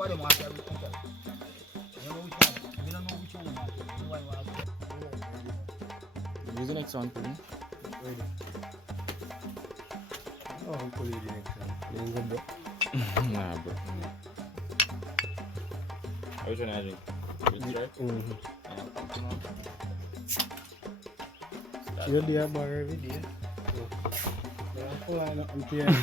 what they want to do. You know which one? You don't know which one you want to do. You want to Use the next one, please. Ready. Oh, I'm putting it next one. You ain't good, bro? Nah, bro. Which one are you? Which right? You're there, but every day. Oh, I'm not here.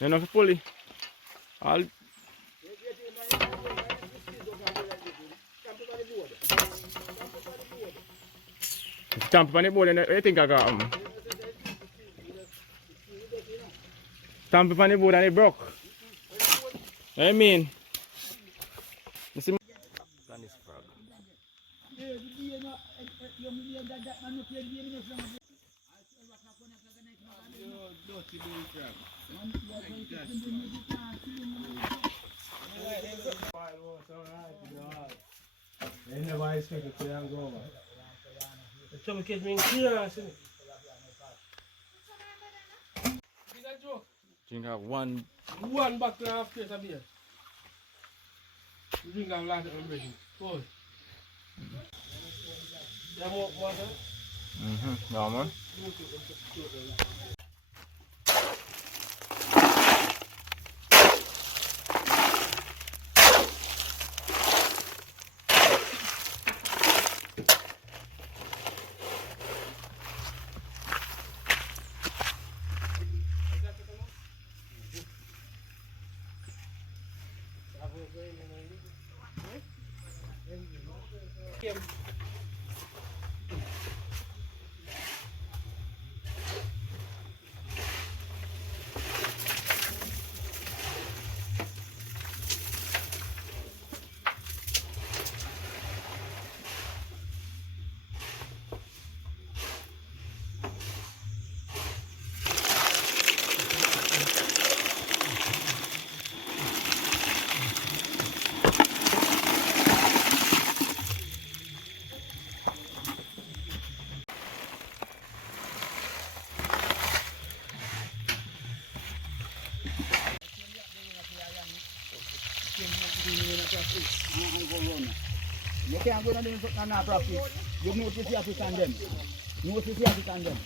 You know, pulley. All. Stamp on the board, and I think I got stamp on the board and it broke. I mean, you see. I never expected to go over. The trouble case being clear, see? Drink have one. One bottle and a half crate of beer. You drink a lot of everything. Go. You have more water? No, man. You can't go down there and practice. You notice you have to stand them. Notice you have to stand them.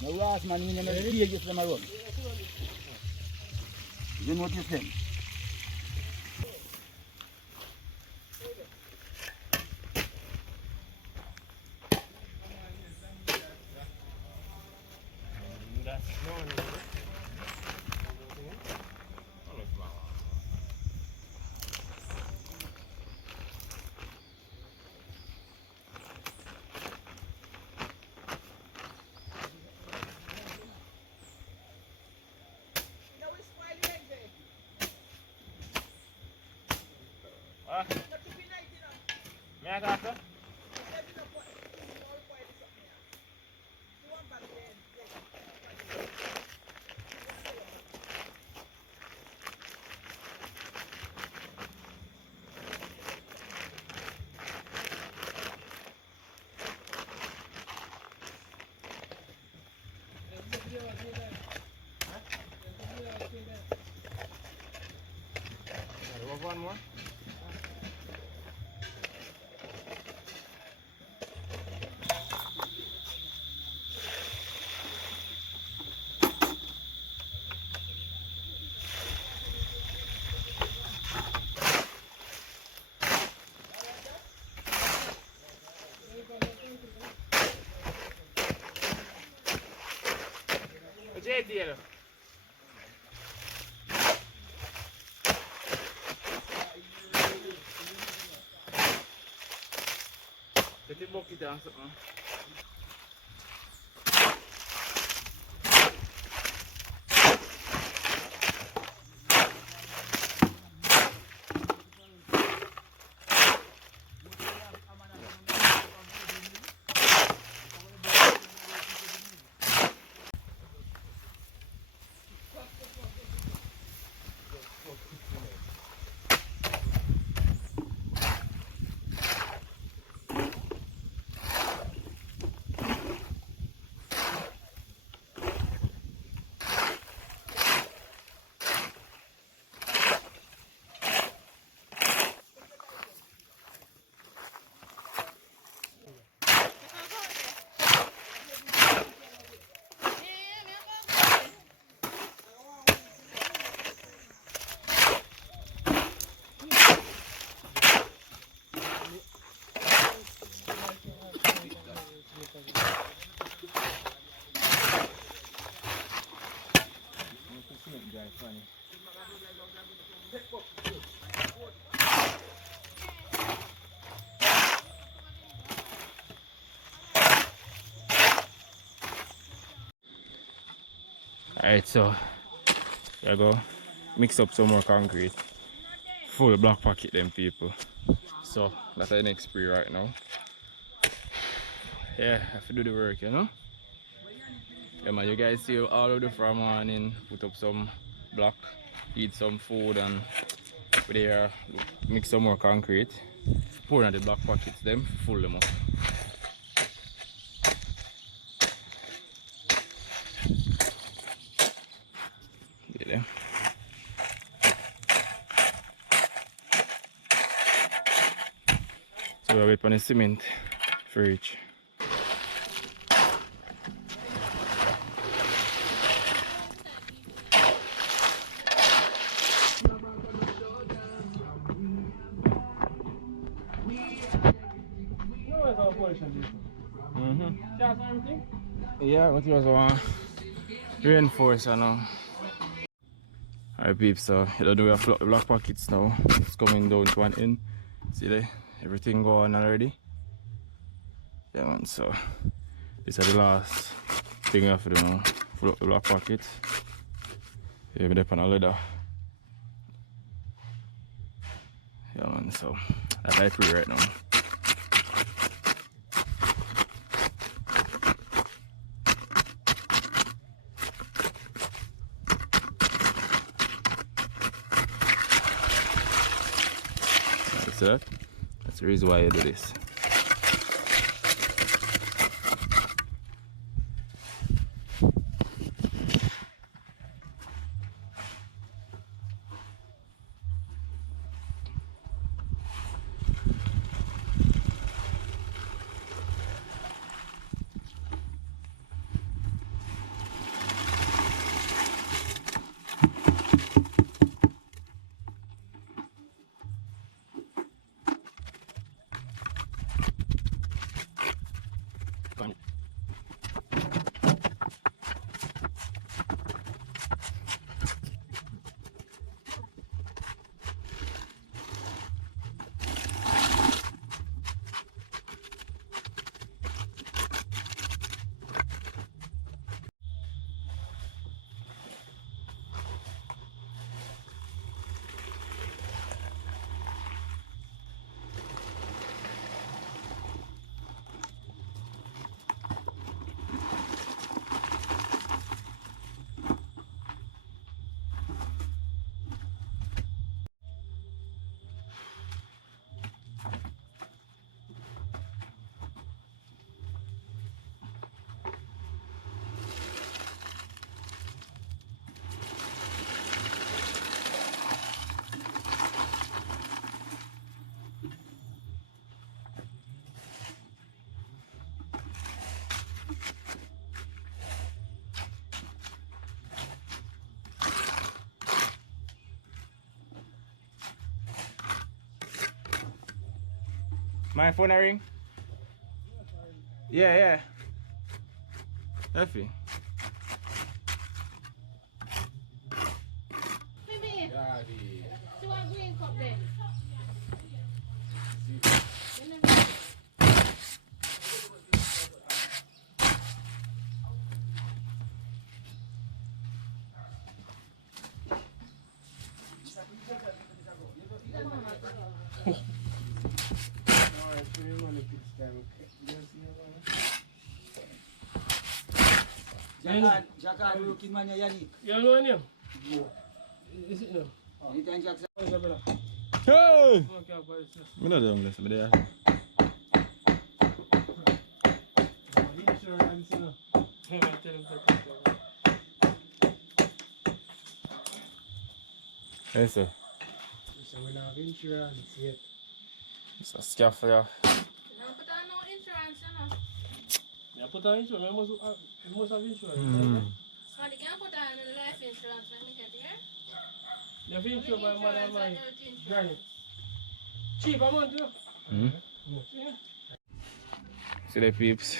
The last man in the day gets them around. You notice them. one more. Enjay. Set the bucket down something. Alright, so I go mix up some more concrete. Full black pocket them people. So that's the next spray right now. Yeah, I have to do the work, you know. Yeah man, you guys see all of the from morning, put up some block, eat some food, and we there mix some more concrete. Pour on the black pockets them, full them up. Yeah. So we're waiting on the cement for reach. Yeah, what you want to reinforce, you know. Alright peeps, so you do have black pockets now. It's coming down to one end. See there? Everything go on already. Yeah man, so this is the last thing we have to do now. Fill up the black pockets. Yeah, we're on a leather. Yeah man, so that's how I put it right now. See that? That's the reason why you do this. My phone a ring? Yeah, yeah. Effie. Baby, do a green cup there. Jakan looking man Yannick. You know him? Is it now? Anytime Jackson. Hey! Okay, but it's just I'm not doing this, I'm there. insurance, you know. Tell him that. Hey, sir. So we don't have insurance yet. It's a scaff for ya. No, put on no insurance, you know. Yeah, put on insurance. You must have insurance. So they can't put on the life insurance when we get here. You have insurance by mother and my Health insurance. granny. Cheap amount, you know. Yeah. See the peeps.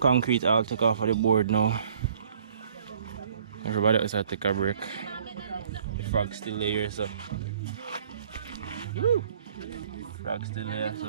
Concrete all took off of the board now. Everybody else had to take a break. The frog still there, so. Woo! Frog still there, so.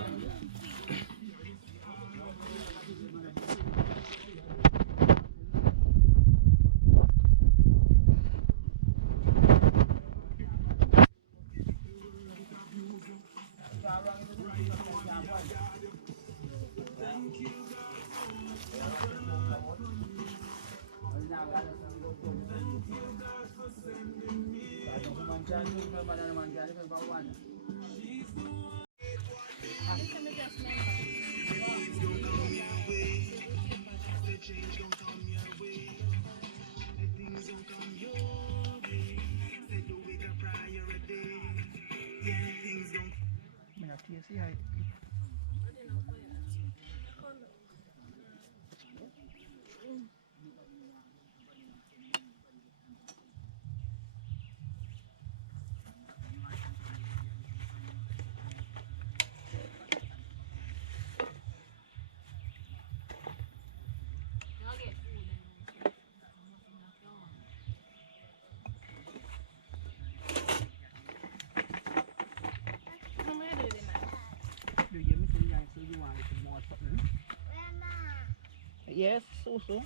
Yes, so.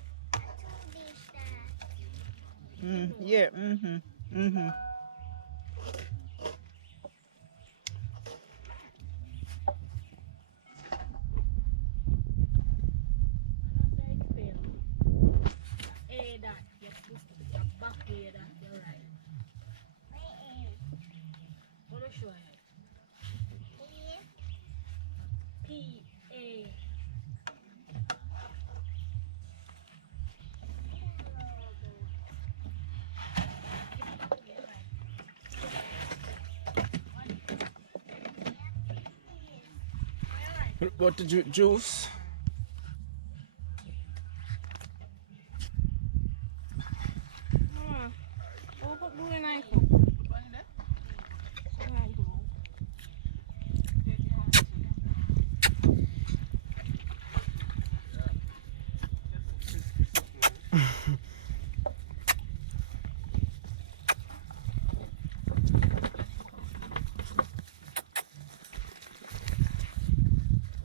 Yeah, What about the juice?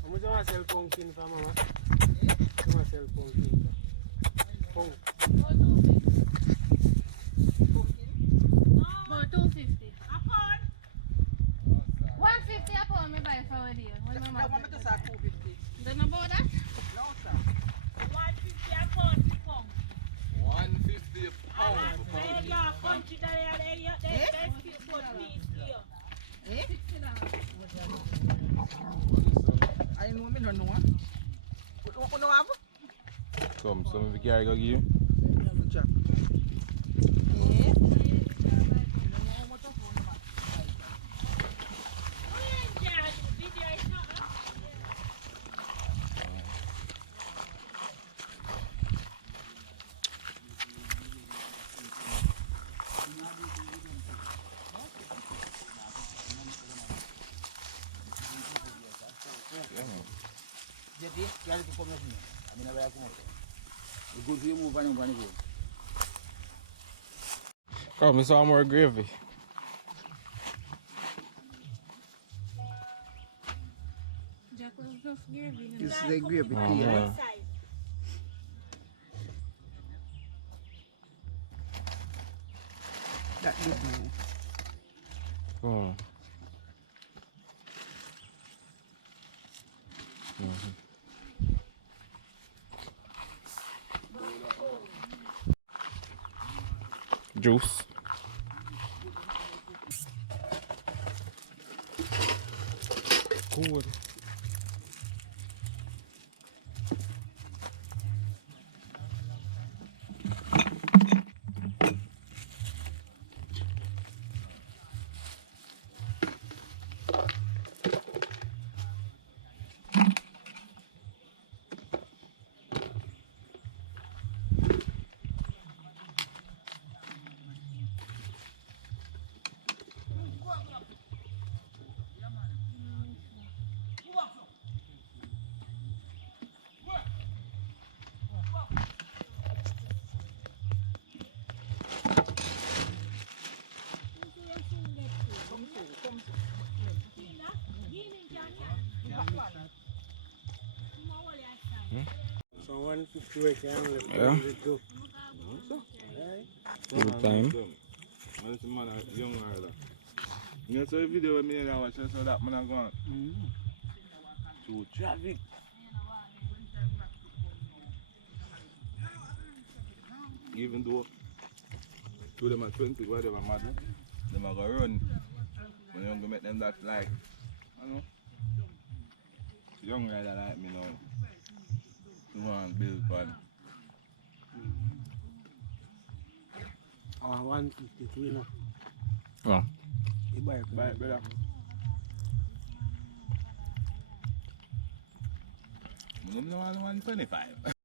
How much you want to sell pumpkin for, mama? You want to sell pumpkin for? For 250. A pound? 150 a pound me buy for a deal. When my mom to say 250. Don't know about that? No, sir. 150 a pound for pump. 150 a pound for There you are, country there, there's still good piece here. I know me no know. You know have? Come, some of the carry go give you. Jack. see? Reality come up here. I mean, I come up. The good for you move on the road. Come, we saw more gravy. Jack was enough gravy. This is the gravy Oh, clean. yeah. That good now. Oh. Juice. Cool. So 150 we can left. Yeah. Do. Good time. Well, the man is young either. You saw a video with me and I watch so that man is gone. Through traffic. Even though to them at 20, whatever matter, them are going to run. When you go make them that like, I know, young rider like me now. You want to build fun. 150 you know. Oh. You buy it. Bye, brother. Them no want 125.